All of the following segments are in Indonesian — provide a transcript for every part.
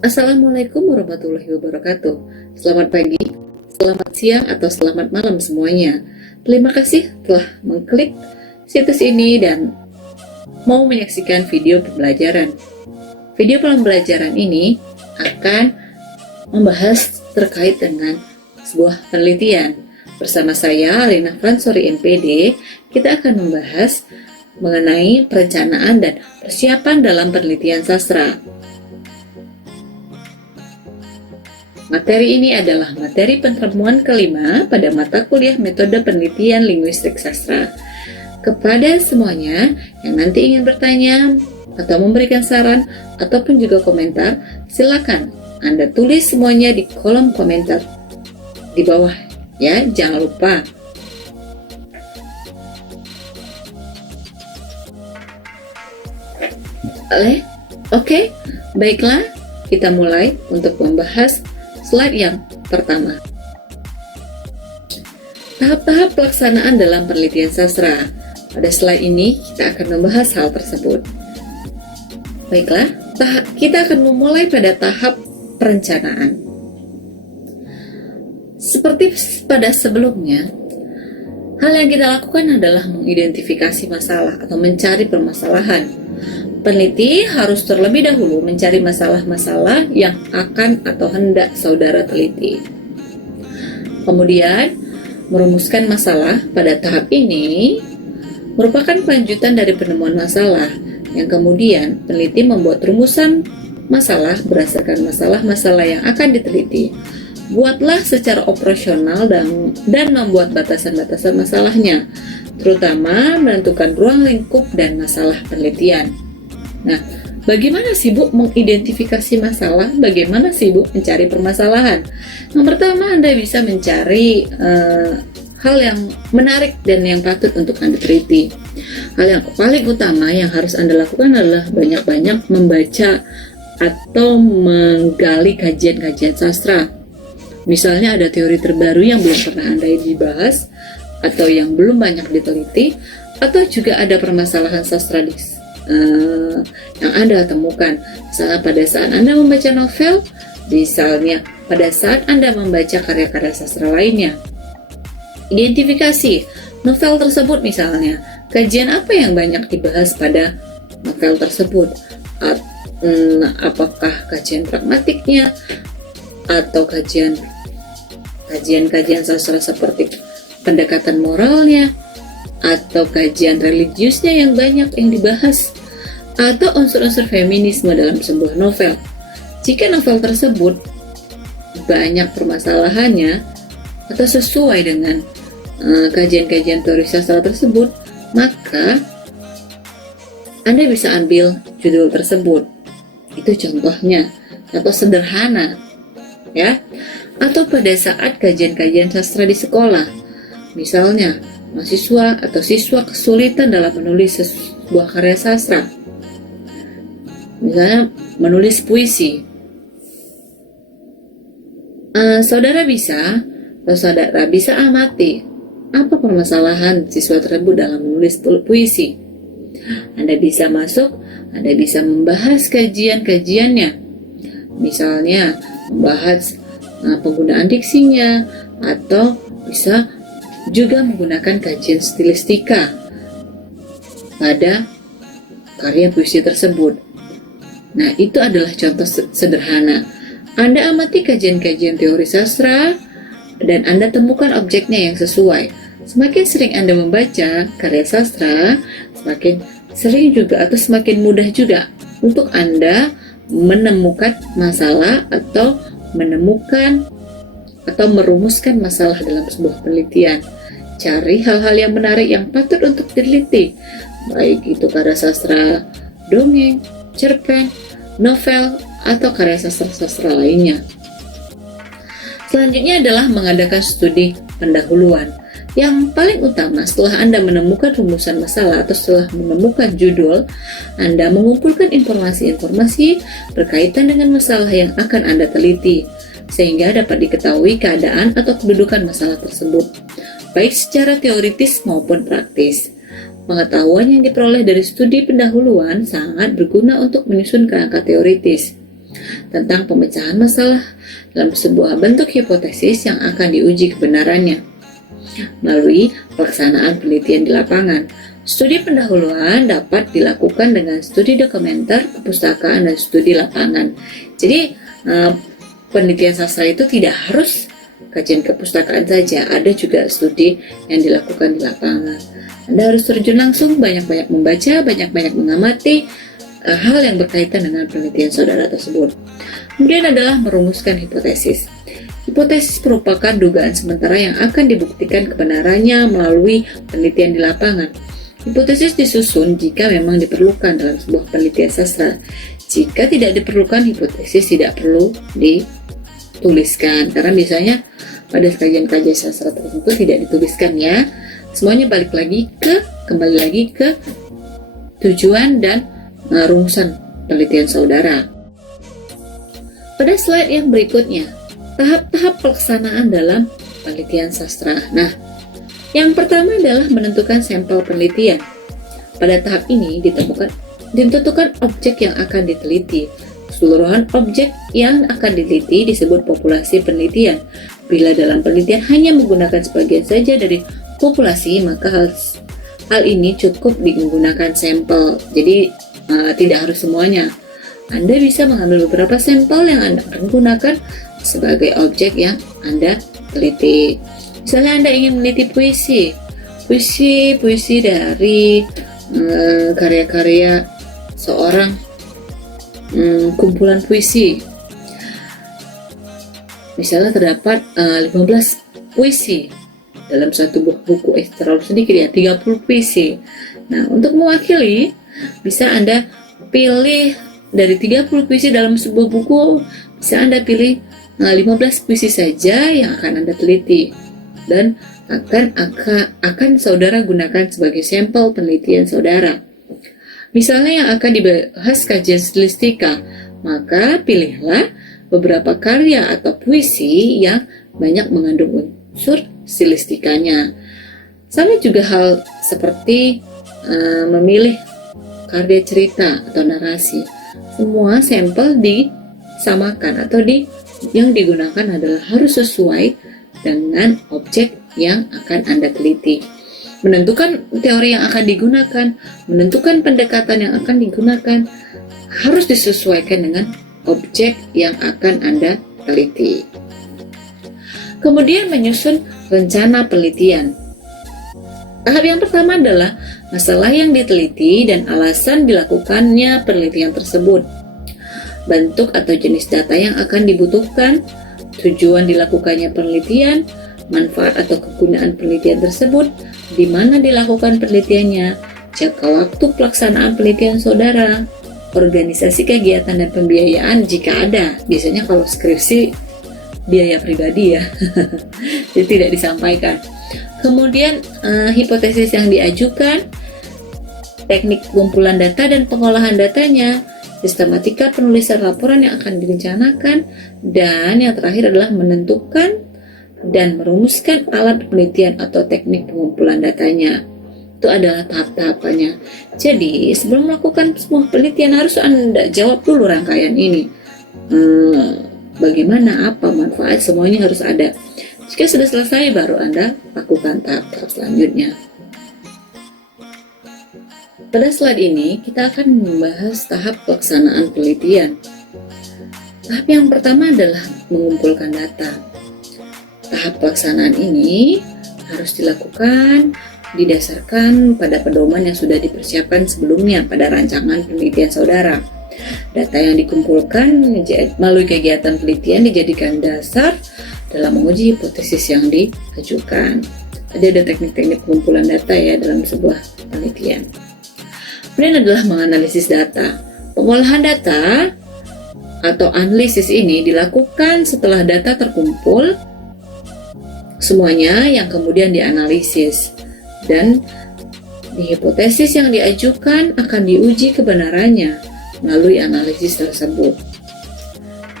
Assalamualaikum warahmatullahi wabarakatuh. Selamat pagi, selamat siang, atau selamat malam semuanya. Terima kasih telah mengklik situs ini dan mau menyaksikan video pembelajaran. Video pembelajaran ini akan membahas terkait dengan sebuah penelitian. Bersama saya, Alina Fransori MPD, kita akan membahas mengenai perencanaan dan persiapan dalam penelitian sastra. Materi ini adalah materi pertemuan kelima pada mata kuliah metode penelitian linguistik sastra. Kepada semuanya yang nanti ingin bertanya atau memberikan saran ataupun juga komentar, silakan Anda tulis semuanya di kolom komentar di bawah ya, jangan lupa. Oke, baiklah, kita mulai untuk membahas slide yang pertama. Tahap-tahap pelaksanaan dalam penelitian sastra. Pada slide ini kita akan membahas hal tersebut. Baiklah, kita akan memulai pada tahap perencanaan. Seperti pada sebelumnya, hal yang kita lakukan adalah mengidentifikasi masalah atau mencari permasalahan. Peneliti harus terlebih dahulu mencari masalah-masalah yang akan atau hendak saudara teliti. Kemudian, merumuskan masalah pada tahap ini merupakan kelanjutan dari penemuan masalah, yang kemudian peneliti membuat rumusan masalah berdasarkan masalah-masalah yang akan diteliti. Buatlah secara operasional dan membuat batasan-batasan masalahnya, terutama menentukan ruang lingkup dan masalah penelitian. Nah, bagaimana sih Bu mengidentifikasi masalah? Bagaimana sih Bu mencari permasalahan? Yang pertama, Anda bisa mencari hal yang menarik dan yang patut untuk Anda teliti. Hal yang paling utama yang harus Anda lakukan adalah banyak-banyak membaca atau menggali kajian-kajian sastra. Misalnya ada teori terbaru yang belum pernah Anda dibahas atau yang belum banyak diteliti, atau juga ada permasalahan sastra yang Anda temukan. Misalnya pada saat Anda membaca novel, misalnya pada saat Anda membaca karya-karya sastra lainnya. Identifikasi novel tersebut, misalnya kajian apa yang banyak dibahas pada novel tersebut, apakah kajian pragmatiknya atau kajian sastra seperti pendekatan moralnya, atau kajian religiusnya yang banyak yang dibahas, atau unsur-unsur feminisme dalam sebuah novel. Jika novel tersebut banyak permasalahannya atau sesuai dengan kajian-kajian teori sastra tersebut, maka Anda bisa ambil judul tersebut. Itu contohnya, contoh sederhana ya. Atau pada saat kajian-kajian sastra di sekolah, misalnya mahasiswa atau siswa kesulitan dalam menulis sebuah karya sastra, misalnya menulis puisi, saudara bisa amati apa permasalahan siswa tersebut dalam menulis puisi. Anda bisa Anda bisa membahas kajian-kajiannya, misalnya membahas penggunaan diksinya, atau bisa juga menggunakan kajian stilistika pada karya puisi tersebut. Nah, itu adalah contoh sederhana. Anda amati kajian-kajian teori sastra dan Anda temukan objeknya yang sesuai. Semakin sering Anda membaca karya sastra, semakin sering juga atau semakin mudah juga untuk Anda menemukan masalah atau merumuskan masalah dalam sebuah penelitian. Cari hal-hal yang menarik yang patut untuk diteliti, baik itu karya sastra dongeng, cerpen, novel, atau karya sastra lainnya. Selanjutnya adalah mengadakan studi pendahuluan. Yang paling utama, setelah Anda menemukan rumusan masalah atau setelah menemukan judul, Anda mengumpulkan informasi-informasi berkaitan dengan masalah yang akan Anda teliti, sehingga dapat diketahui keadaan atau kedudukan masalah tersebut, baik secara teoritis maupun praktis. Pengetahuan yang diperoleh dari studi pendahuluan sangat berguna untuk menyusun kerangka teoritis. tentang pemecahan masalah dalam sebuah bentuk hipotesis yang akan diuji kebenarannya melalui pelaksanaan penelitian di lapangan. Studi pendahuluan dapat dilakukan dengan studi dokumenter, kepustakaan, dan studi lapangan. Jadi, penelitian sastra itu tidak harus kajian kepustakaan saja, ada juga studi yang dilakukan di lapangan. Anda harus terjun langsung, banyak-banyak membaca, banyak-banyak mengamati hal yang berkaitan dengan penelitian saudara tersebut. Kemudian adalah merumuskan hipotesis. Hipotesis merupakan dugaan sementara yang akan dibuktikan kebenarannya melalui penelitian di lapangan. Hipotesis disusun jika memang diperlukan dalam sebuah penelitian sastra. Jika tidak diperlukan, hipotesis tidak perlu dituliskan, karena biasanya pada kajian-kajian sastra tertentu tidak dituliskan ya. Semuanya kembali lagi ke tujuan dan rumusan penelitian saudara. Pada slide yang berikutnya, tahap-tahap pelaksanaan dalam penelitian sastra. Nah, yang pertama adalah menentukan sampel penelitian. Pada tahap ini ditentukan objek yang akan diteliti. Keseluruhan objek yang akan diteliti disebut populasi penelitian. Bila dalam penelitian hanya menggunakan sebagian saja dari populasi, maka hal ini cukup menggunakan sampel. Jadi tidak harus semuanya. Anda bisa mengambil beberapa sampel yang Anda akan gunakan sebagai objek yang Anda teliti. Misalnya Anda ingin meneliti puisi dari karya-karya seorang kumpulan puisi. Misalnya terdapat 15 puisi dalam satu buku, terlalu sedikit ya, 30 puisi. Nah, untuk mewakili, bisa Anda pilih dari 30 puisi dalam sebuah buku, bisa Anda pilih 15 puisi saja yang akan Anda teliti dan akan saudara gunakan sebagai sampel penelitian saudara. Misalnya yang akan dibahas kajian stilistika, maka pilihlah beberapa karya atau puisi yang banyak mengandung unsur stilistikanya. Sama juga hal seperti memilih karya cerita atau narasi. Semua sampel disamakan atau yang digunakan adalah harus sesuai dengan objek yang akan Anda teliti. Menentukan teori yang akan digunakan, menentukan pendekatan yang akan digunakan, harus disesuaikan dengan objek yang akan Anda teliti. Kemudian menyusun rencana penelitian. Tahap yang pertama adalah masalah yang diteliti dan alasan dilakukannya penelitian tersebut. Bentuk atau jenis data yang akan dibutuhkan, tujuan dilakukannya penelitian, manfaat atau kegunaan penelitian tersebut, di mana dilakukan penelitiannya, jangka waktu pelaksanaan penelitian saudara, organisasi kegiatan dan pembiayaan jika ada. Biasanya kalau skripsi biaya pribadi ya, jadi tidak disampaikan. Kemudian hipotesis yang diajukan, teknik pengumpulan data dan pengolahan datanya, sistematika penulisan laporan yang akan direncanakan, dan yang terakhir adalah menentukan dan merumuskan alat penelitian atau teknik pengumpulan datanya. Itu adalah tahap-tahapannya. Jadi sebelum melakukan semua penelitian harus Anda jawab dulu rangkaian ini. Bagaimana, apa manfaat, semuanya harus ada. Jika sudah selesai baru Anda lakukan tahap-tahap selanjutnya. Pada slide ini kita akan membahas tahap pelaksanaan penelitian. Tahap yang pertama adalah mengumpulkan data. Tahap pelaksanaan ini harus dilakukan didasarkan pada pedoman yang sudah dipersiapkan sebelumnya pada rancangan penelitian saudara. Data yang dikumpulkan melalui kegiatan penelitian dijadikan dasar dalam menguji hipotesis yang diajukan. Ada teknik-teknik pengumpulan data ya dalam sebuah penelitian. Kemudian adalah menganalisis data. Pengolahan data atau analisis ini dilakukan setelah data terkumpul semuanya yang kemudian dianalisis, dan di hipotesis yang diajukan akan diuji kebenarannya melalui analisis tersebut.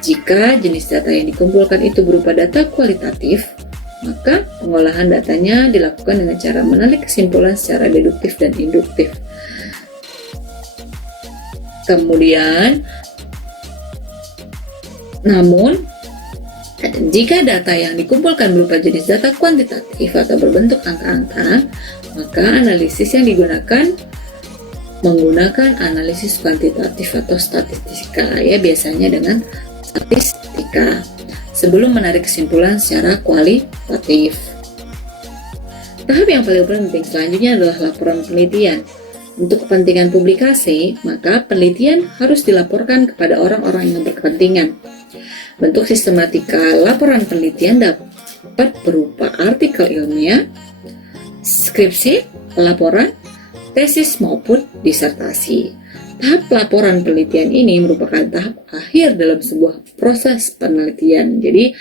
Jika jenis data yang dikumpulkan itu berupa data kualitatif, maka pengolahan datanya dilakukan dengan cara menarik kesimpulan secara deduktif dan induktif. Kemudian Namun, jika data yang dikumpulkan berupa jenis data kuantitatif atau berbentuk angka-angka, maka analisis yang digunakan menggunakan analisis kuantitatif atau statistika, ya biasanya dengan statistika, sebelum menarik kesimpulan secara kualitatif. Tahap yang paling penting selanjutnya adalah laporan penelitian. Untuk kepentingan publikasi, maka penelitian harus dilaporkan kepada orang-orang yang berkepentingan. Bentuk sistematika laporan penelitian dapat berupa artikel ilmiah, skripsi, laporan, tesis maupun disertasi. Tahap laporan penelitian ini merupakan tahap akhir dalam sebuah proses penelitian. Jadi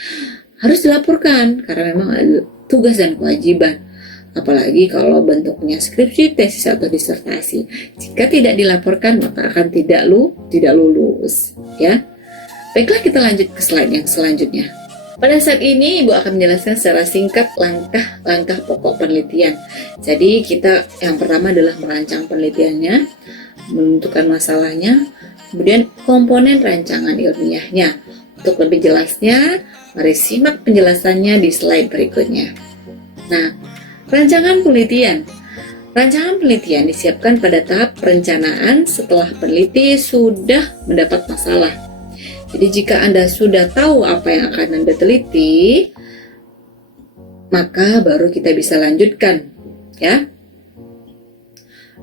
harus dilaporkan karena memang ada tugas dan kewajiban. Apalagi kalau bentuknya skripsi, tesis atau disertasi. Jika tidak dilaporkan maka akan tidak lulus, ya. Baiklah, kita lanjut ke slide yang selanjutnya. Pada saat ini Ibu akan menjelaskan secara singkat langkah-langkah pokok penelitian. Jadi kita yang pertama adalah merancang penelitiannya, menentukan masalahnya, kemudian komponen rancangan ilmiahnya. Untuk lebih jelasnya, mari simak penjelasannya di slide berikutnya. Nah, rancangan penelitian. Rancangan penelitian disiapkan pada tahap perencanaan setelah peneliti sudah mendapat masalah. Jadi jika Anda sudah tahu apa yang akan Anda teliti, maka baru kita bisa lanjutkan, ya.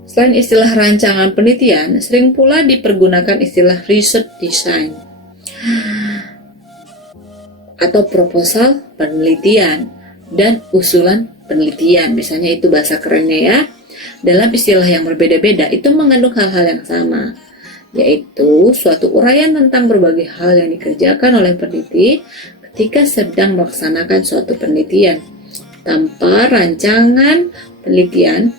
Selain istilah rancangan penelitian, sering pula dipergunakan istilah research design atau proposal penelitian dan usulan penelitian. Misalnya itu bahasa kerennya, ya. Dalam istilah yang berbeda-beda itu mengandung hal-hal yang sama, yaitu suatu uraian tentang berbagai hal yang dikerjakan oleh peneliti ketika sedang melaksanakan suatu penelitian. Tanpa rancangan penelitian,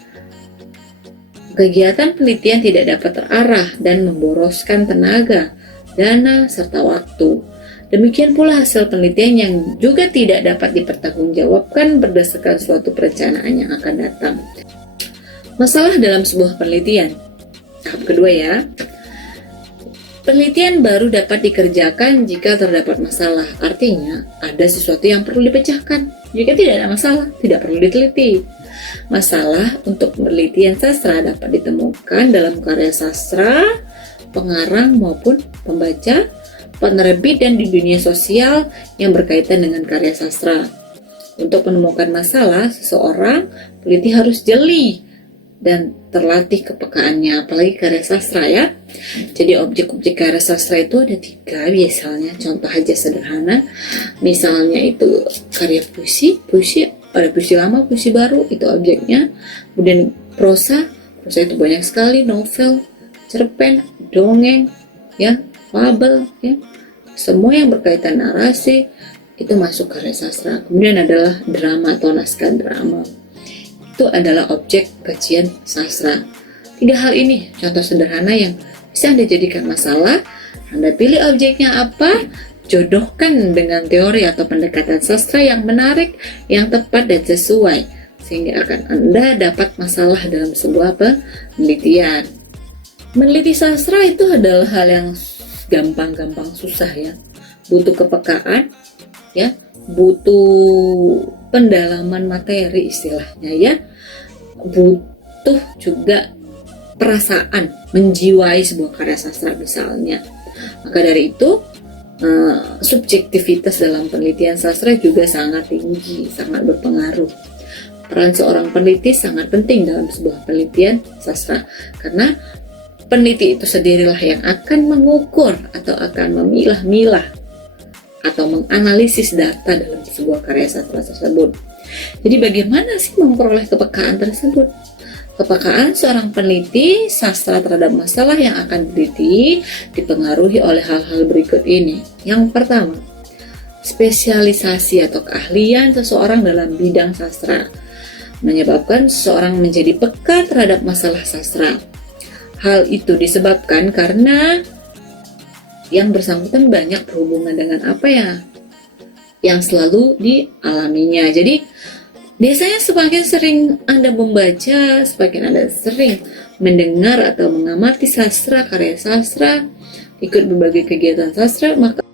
kegiatan penelitian tidak dapat terarah dan memboroskan tenaga, dana, serta waktu. Demikian pula hasil penelitian yang juga tidak dapat dipertanggungjawabkan berdasarkan suatu perencanaan yang akan datang. Masalah dalam sebuah penelitian. Tahap kedua, ya. Penelitian baru dapat dikerjakan jika terdapat masalah. Artinya, ada sesuatu yang perlu dipecahkan. Jika tidak ada masalah, tidak perlu diteliti. Masalah untuk penelitian sastra dapat ditemukan dalam karya sastra, pengarang maupun pembaca, penerbit, dan di dunia sosial yang berkaitan dengan karya sastra. Untuk menemukan masalah, seseorang peneliti harus jeli dan terlatih kepekaannya, apalagi karya sastra, ya. Jadi objek-objek karya sastra itu ada 3 biasanya. Contoh aja sederhana, misalnya itu karya puisi ada puisi lama, puisi baru, itu objeknya. Kemudian prosa itu banyak sekali, novel, cerpen, dongeng, ya, fabel, ya. Semua yang berkaitan narasi itu masuk karya sastra. Kemudian adalah drama atau naskah drama. Itu adalah objek kajian sastra. 3 hal ini contoh sederhana yang bisa Anda jadikan masalah. Anda pilih objeknya apa, jodohkan dengan teori atau pendekatan sastra yang menarik, yang tepat dan sesuai, sehingga akan Anda dapat masalah dalam sebuah penelitian. Meneliti sastra itu adalah hal yang gampang-gampang susah, ya. Butuh kepekaan, ya, butuh pendalaman materi istilahnya, ya. Butuh juga perasaan, menjiwai sebuah karya sastra misalnya. Maka dari itu subjektivitas dalam penelitian sastra juga sangat tinggi, sangat berpengaruh. Peran seorang peneliti sangat penting dalam sebuah penelitian sastra, karena peneliti itu sendirilah yang akan mengukur atau akan memilah-milah atau menganalisis data dalam sebuah karya sastra tersebut. Jadi bagaimana sih memperoleh kepekaan tersebut? Kepekaan seorang peneliti sastra terhadap masalah yang akan diteliti dipengaruhi oleh hal-hal berikut ini. Yang pertama, spesialisasi atau keahlian seseorang dalam bidang sastra menyebabkan seseorang menjadi peka terhadap masalah sastra. Hal itu disebabkan karena yang bersangkutan banyak berhubungan dengan apa yang selalu dialaminya. Jadi biasanya semakin sering Anda membaca, semakin Anda sering mendengar atau mengamati sastra, karya sastra, ikut berbagai kegiatan sastra, maka